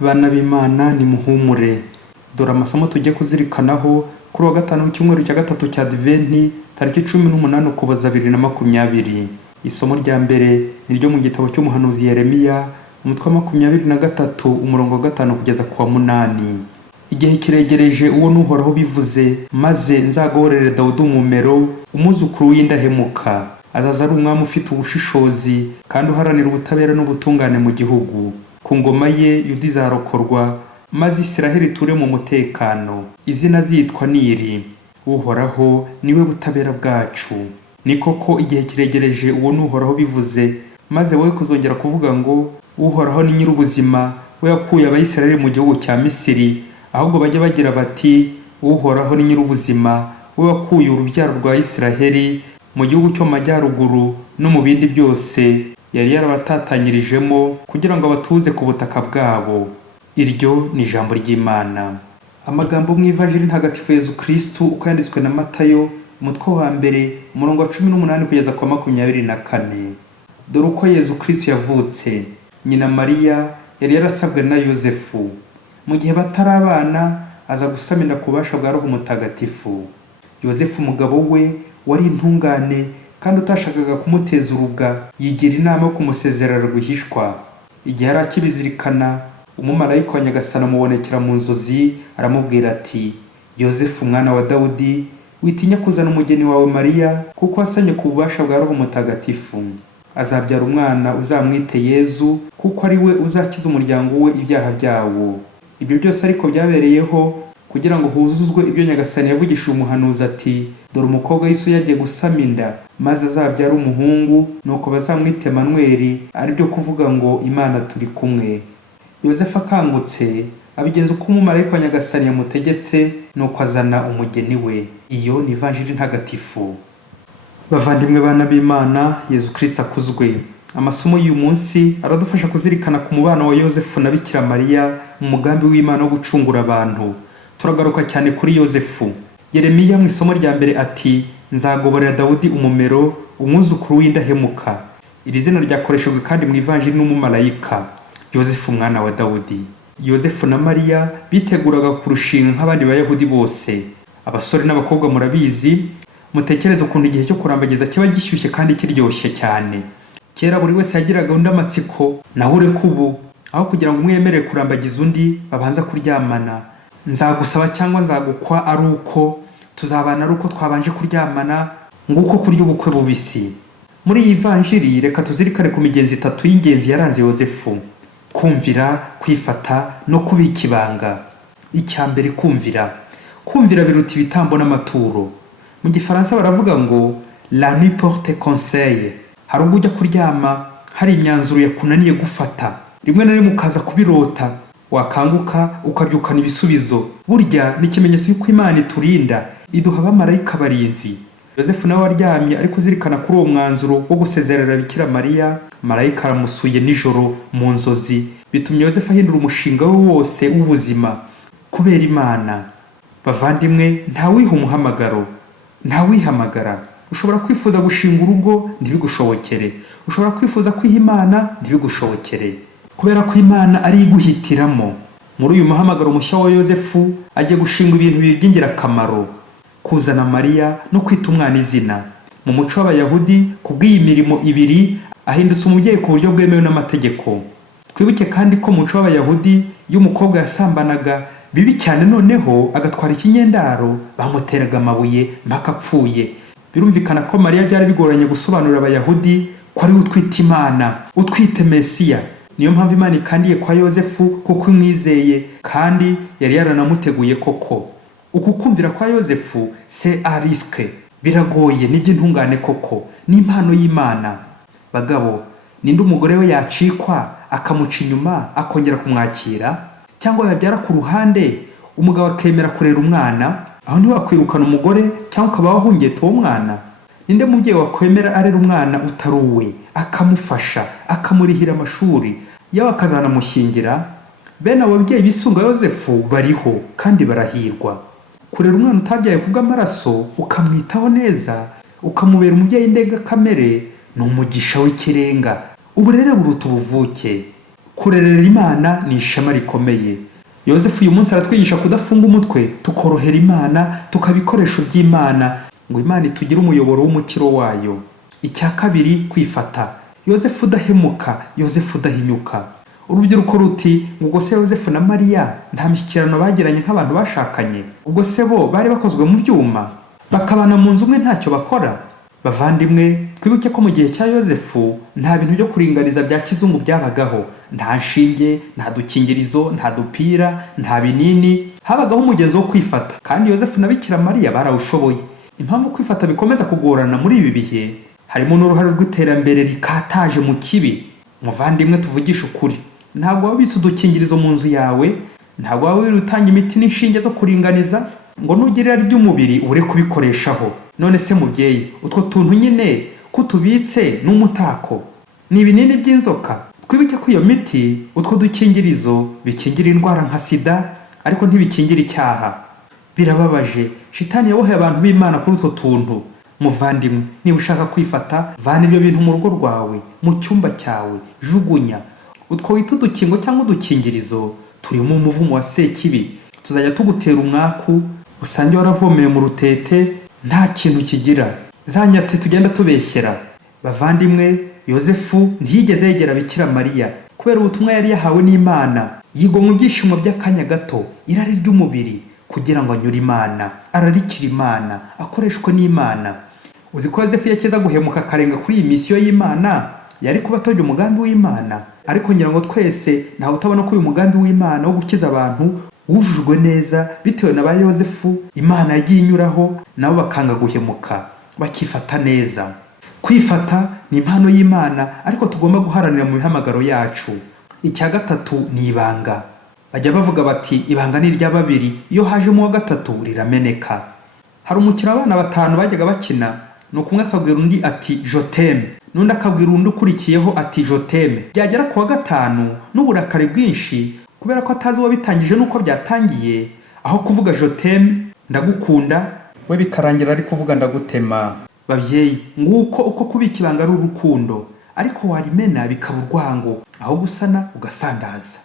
Bana b'Imana ni muhumure. Dore amasomo tujye kuzirikanaho kuri wa gatanu w'icyumweru cya gatatu cya Adventi tariki 18 Ukuboza 2020. Isomo rya mbere ni ryo mu gitabo cy'umuhanuzi Yeremiya umutwe wa 23 umurongo wa 5 kugeza ku wa 8. Igihe kiregereje uwo n'Uhoraho bivuze, maze nzagorere Dawudi umumero, umuzukuru w'indahemuka. Azaza ari umwami ufite ubushishozi kandi uharanira ubutabera n'ubutungane mu gihugu. Ku ngoma ye Yuda izarokorwa, maze Isiraheli iture mu mutekano. Izina zitwa Niri. Uhoraho niwe butabera bwacu. Ni koko igihe kiregereje uwo n'Uhoraho bivuze, maze wowe kuzongera kuvuga ngo Uhoraho ni nyir'ubuzima, we yakuye Abayisiraheli mu gihugu cya Misiri, ahubwo bajya bagira bati Uhoraho ni nyir'ubuzima, we wakuye urubyaro rwa Isiraheli mu gihugu cyo mu majyaruguru no mu bindi byose yari yarabatatanyirijemo kugira ngo batuze ku butaka bwabo. Iryo ni ijambo ry'Imana. Amagambo mu Ivanjili ntagatifu Yezu Kristu uko yanditswe na Matayo umutwe wa mbere umurongo wa 18 kugeza ku 24. Dore uko Yezu Kristu yavutse. Nyina Mariya yari yarasabwe na Yosefu. Mu gihe batarabana aza gusamira ku bubasha bwa Roho Mutagatifu. Yosefu umugabo we wari intungane kandi utashakaga kumuteza urubwa, yigira inama yo kumusezerera rwihishwa. Igihe yari akibizirikana, umumarayika wa Nyagasani amubonekera mu nzozi, aramubwira ati, Yosefu mwana wa Dawudi, witinya kuzana umugeni wawe Mariya, kuko wasanye ku bubasha bwa Roho Mutagatifu. Azabyara umwana uzamwite Yezu, kuko ari we uzakiza umuryango we ibyaha byawo. Ibyo byose ariko byabereyeho kugira ngo huzuzwe ibyo Nyagasani yavugishije umuhanuzi ati, dore umukobwa w'Isu yagiye gusama inda, maze azabyara umuhungu, nuko bazamwite Emanueli, ari byo kuvuga ngo Imana turi kumwe. Yosefu akangutse abigenza uko umumarayika wa Nyagasani yamutegetse, nuko azana umugeni we. Iyo ni Ivanjili ntagatifu. Bavandimwe bana b'Imana, Yezu Kristo akuzwe. Amasomo y'uyu munsi aradufasha kuzirikana ku mubano wa Yosefu na Bikira Mariya mu mugambi w'Imana wo gucungura abantu. Turagaruka cyane kuri Yosefu. Yeremiya mu isomo rya mbere ati, nzagoborera Dawudi umumero, umwuzukuru w'indahemuka. Iri zina ryakoreshejwe kandi mu Ivanjili n'umumarayika, Yosefu mwana wa Dawudi. Yosefu na Mariya biteguraga kurushinga nk'abandi Bayahudi bose. Abasore n'abakobwa murabizi, mutekereze ukuntu igihe cyo kurambagiza kiba gishyushye kandi kiryoshye cyane. Kera buri wese yagiraga undi amatsiko, naho ureka ubu aho kugira ngo umwe yemerere kurambagiza undi babanza kuryamana. Nzagusaba cyangwa nzagukwa ari uko tuzabana, ari uko twabanje kuryamana, nguko kurya ubukwe bubisi. Muri iyi Ivanjili reka tuzirikane ku migenzi 3 y'ingenzi yaranze Yosefu: kumvira, kwifata no kubika ibanga. Icya mbere, kumvira. Kumvira biruta ibitambo n'amaturo. Mu Gifaransa baravuga ngo la nuit porte conseil. Hari ubwo ujya kuryama hari imyanzuro yakunaniye gufata, rimwe na rimwe ukaza kubirota, wakanguka ukabyukana ibisubizo. Burya ni ikimenyetso y'uko Imana iturinda, iduha abamarayika barinzi. Yosefu nawe waryamye ariko uzirikana kuri uwo mwanzuro wo gusezerera Bikira Mariya, marayika aramusuye nijoro mu nzozi, bitumye Yosefu ahindura umushinga we wose w'ubuzima kubera Imana. Bavandimwe, ntawiha umuhamagaro, ntawihamagara. Ushobora kwifuza gushinga urugo ntibigushobokere, ushobora kwifuza kwiha Imana ntibigushobokere, kubera ko Imana ari iguhitiramo. Muri uyu muhamagaro mushya wa Yosefu agiye gushinga ibintu by'ingirakamaro: kuzana Mariya no kwita umwana izina. Mu muco w'Abayahudi, kubw'iyi mirimo ibiri ahindutse umubyeyi ku buryo bwemewe n'amategeko. Twibuke kandi ko mu muco w'Abayahudi iyo umukobwa yasambanaga bibi cyane, noneho agatwara ikinyendaro, bamuteraga amabuye mpaka apfuye. Birumvikana ko Mariya byari bigoranye gusobanurira Abayahudi ko ari utwite Imana, utwite Mesiya. Niyo mpamvu Imana ikandiye kwa Yosefu kuko imwizeye kandi yari yaranamuteguye koko. Uku kumvira kwa Yosefu c'est à risque, biragoye, n'iby'intungane koko, ni impano y'Imana. Bagabo, ninde umugore we yacikwa akamuca inyuma akongera kumwakira? Cyangwa yabyara ku ruhande umugabo akemera kurera umwana? Aho ntiwakwirukana umugore cyangwa ukaba wahungeta uwo mwana? Ninde mubyeyi wakwemera arera umwana utari uwe, akamufasha, akamurihira amashuri, yawe akazanamushyingira? bene abo babyeyi bisunga Yozefu bariho kandi barahirwa. Kurera umwana utabyaye kubw'amaraso ukamwitaho neza ukamubera umubyeyi ndengakamere ni umugisha w'ikirenga. Uburere buruta ubuvuke. Kurerera Imana ni ishema rikomeye. Yozefu uyu munsi aratwigisha kudafunga umutwe tukorohera Imana tukabikoresho by'Imana ngo Imana itugire umuyoboro w'umukiro wayo. Icya kabiri, kwifata. Yozefu udahemuka, Yozefu udahinyuka. Urubyiruko ruti ngo se Yozefu na Mariya nta mishyikirano bagiranye nk'abantu bashakanye, ubwo se bo bari bakozwe mu byuma bakabana mu nzu umwe ntacyo bakora? Bavandimwe, twibuke ko mu gihe cya Yozefu nta bintu byo kuringaniza bya kizungu byabagaho. Nta nshinge, nta dukingirizo, nta dupira, nta binini. Habagaho umugenzo wo kwifata, kandi Yozefu na Bikira Mariya barawushoboye. Impamvu kwifata bikomeza kugorana muri ibi bihe harimo n'uruhare rw'iterambere rikataje mu kibi. Muvandimwe, tuvugisha ukuri, ntabwo wabitse udukingirizo mu nzu yawe, ntabwo waba wirutanga imiti n'inshinge zo kuringaniza ngo nugirira ry'umubiri ure kubikoreshaho. None se mubyeyi, utwo tuntu nyine kutubitse n'umutako ni ibinini by'inzoka. Twibuke ko iyo miti, utwo dukingirizo bikingira indwara nka sida ariko ntibikingira icyaha. Birababaje, shitani yaboheye abantu b'Imana kuri utwo tuntu. Muvandimwe, niba ushaka kwifata, vana ibyo bintu mu rugo rwawe, mu cyumba cyawe, jugunya. Utwo wita udukingo cyangwa udukingirizo turimo umuvumo wa sekibi. Tuzajya tugutera umwaku, usange waravomeye mu rutete nta kintu kigira. Zanyatsi tugenda tubeshyera. Bavandimwe, Yozefu ntiyigeze yegera Bikira Mariya kubera ubutumwa yari yahawe n'Imana. Yigomwa ibyishimo by'akanya gato, irari ry'umubiri kugira ngo anyure Imana, ararikira Imana, akoreshwe n'Imana. Uzi ko Yozefu yakeza guhemuka akarenga kuri iyi misiyo y'Imana, yari kuba atojwe umugambi w'Imana. Ariko ngira ngo twese ntawe utabona ko uyu mugambi w'Imana wo gukiza abantu wujujwe neza bitewe na ba Yozefu. Imana yagiye inyuraho nabo bakanga guhemuka, bakifata neza. Kwifata ni impano y'Imana, ariko tugomba guharanira mu bihamagaro yacu. Icya gatatu ni ibanga. Bajya bavuga bati ibanga ni irya babiri, iyo hajemo wa gatatu rirameneka. Hari umukino abana batanu bajyaga bakina, nuko umwe akabwira undi ati joteme, n'undi akabwira undi ukurikiyeho ati joteme. Byagera ku wa gatanu n'uburakari bwinshi kubera ko atazi wabitangije nuko byatangiye, aho kuvuga joteme ndagukunda, we bikarangira ari kuvuga ndagutema. Babyeyi, nguko uko kubika ibanga ari urukundo, ariko warimena bikaba urwango, aho gusana ugasandaza.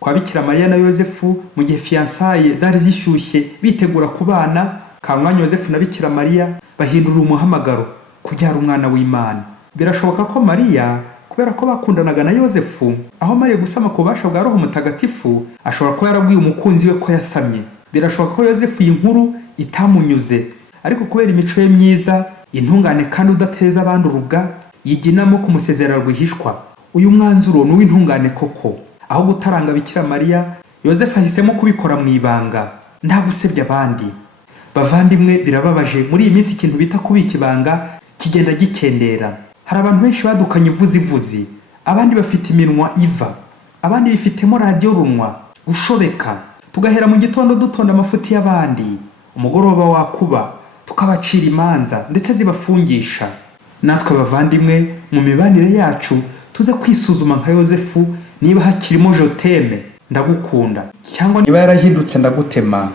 Kwa Bikira Mariya na Yozefu mu gihe fiansaye zari zishyushye bitegura kubana, kamwanya Yozefu na Bikira Mariya bahindura umuhamagaro kubyara umwana w'Imana. Birashoboka ko Mariya, kubera ko bakundanaga na Yozefu, aho Mariya gusama ku bubasha bwa Roho Mutagatifu, ashobora kuba yarabwiye umukunzi we ko yasamye. Birashoboka ko Yozefu iyi nkuru itamunyuze, ariko kubera imico ye myiza, intungane kandi udateza abandi urubwa, yiginamo kumusezerera rwihishwa. Uyu mwanzuro ni uw'intungane koko. Aho gutaranga Bikira Mariya, Yozefu ahisemo kubikora mu ibanga, nta gusebya abandi. Bavandimwe, birababaje muri iyi minsi ikintu bita kubika ibanga kigenda gikendera. Hari abantu benshi badukanye ivuzi, abandi bafite iminwa iva, abandi bifitemo radiyo runwa, gushobeka. Tugahera mu gitondo dutonda amafuti y'abandi, umugoroba wakuba tukabacira imanza ndetse zibafungisha. Natwe bavandimwe, mu mibanire yacu tuze kwisuzuma nka Yozefu, niba hakirimo joteme ndagukunda, cyangwa niba yarahindutse ndagutema.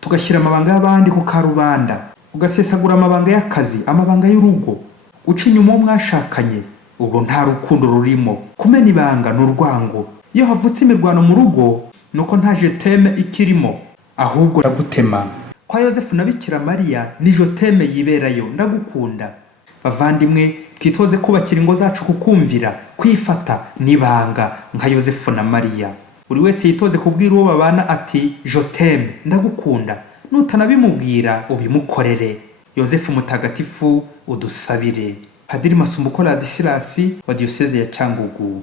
Tugashyira amabanga y'abandi ku karubanda, ugasesagura amabanga y'akazi, amabanga y'urugo, uca inyuma uwo mwashakanye, ubwo nta rukundo rurimo. Kumena ibanga ni urwango. Iyo havutse imirwano mu rugo, nuko nta joteme ikirimo, ahubwo ndagutema. Kwa Yozefu na Bikira Mariya ni joteme yiberayo, ndagukunda. Bavandimwe, twitoze kubakira ingo zacu kukumvira, kwifata n'ibanga nka Yozefu na Mariya. Buri wese yitoze kubwira uwo babana ati joteme, ndagukunda. Nutanabimubwira ubimukorere. Yozefu Mutagatifu udusabire. Padiri Masumbuko Ladislas wa Diyoseze ya Cyangugu.